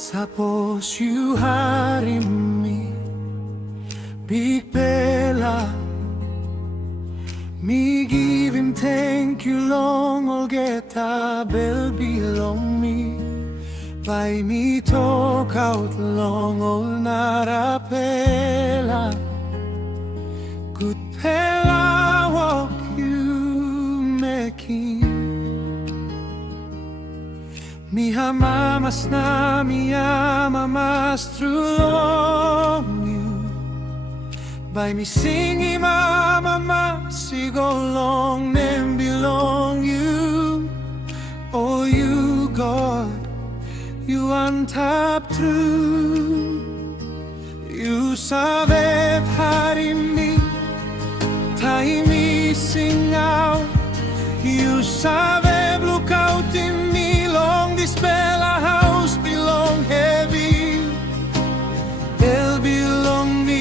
Suppose you hide me, big bella. Me give him thank you long, all get a bell belong me. By me talk out long, all narapela. Good pella walk you making. Mi hamamas na mi amamas through long you. By me singing mama sigo long name belong you. Oh you God, you on top true. You saved hari me, time me sing out. You saved look out in me long this bella house belong heavy. They'll belong me.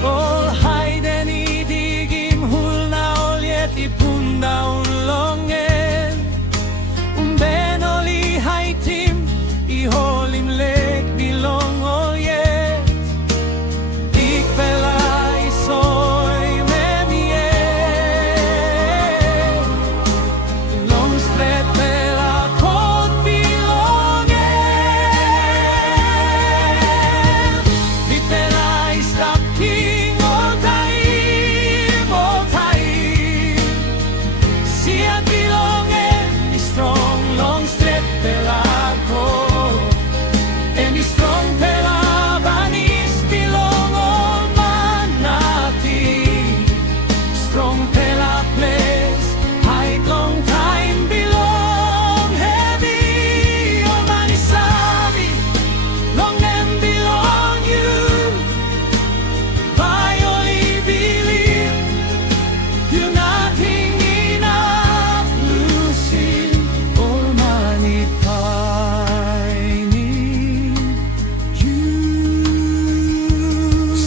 All hide and digim hulna all yet ipun down long end. Ben oli haitim I holim lek belong all yet. Ik belai soy memie. Long stret bela kot belong end. Vit belai stop king all time. See I belong end. Is strong long stret bela kot. And is strong bela banis belong all manati. Strong bela place hide long time belong heavy. All manisabi long them belong you. By only believe you nothing enough losing all money pining you.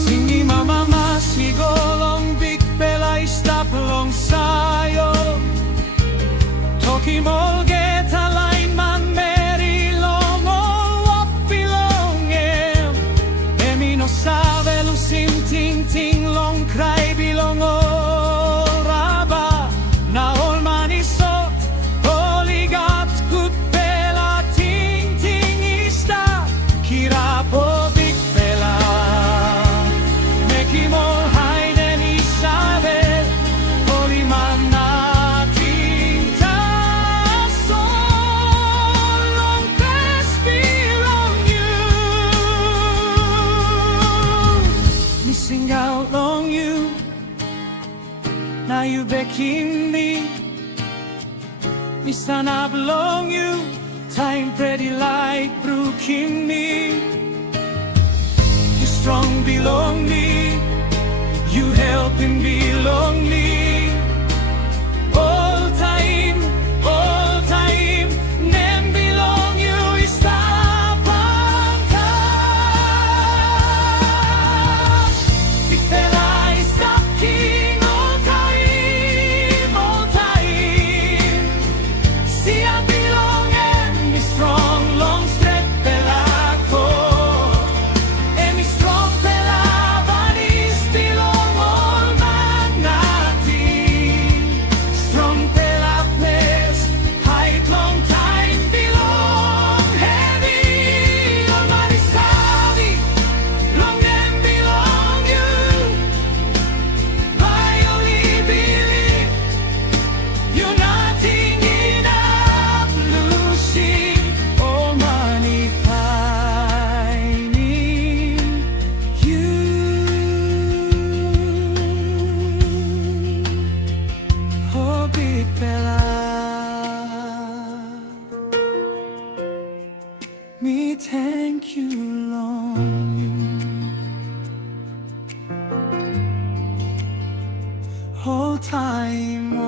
Singi mama masigo long big bella stop long sayo. Toki mol get a line man meri long all up belong em. Emi no sabe lusim ting ting long cry belong all raba. Na all mani sot holy got good bella ting ting ista. Kira po big bella. Make him all hide and Isabel. Holy man na tinta soul long best belong you. Missing out on you. Now you begging me. Me stand up long you. Time pretty like broken me. You strong belong me. You helping belong me. All time, nem belong you. Is stop on touch. Big bella is stop king all time. See I belong and be strong long stretch bella me thank you long whole time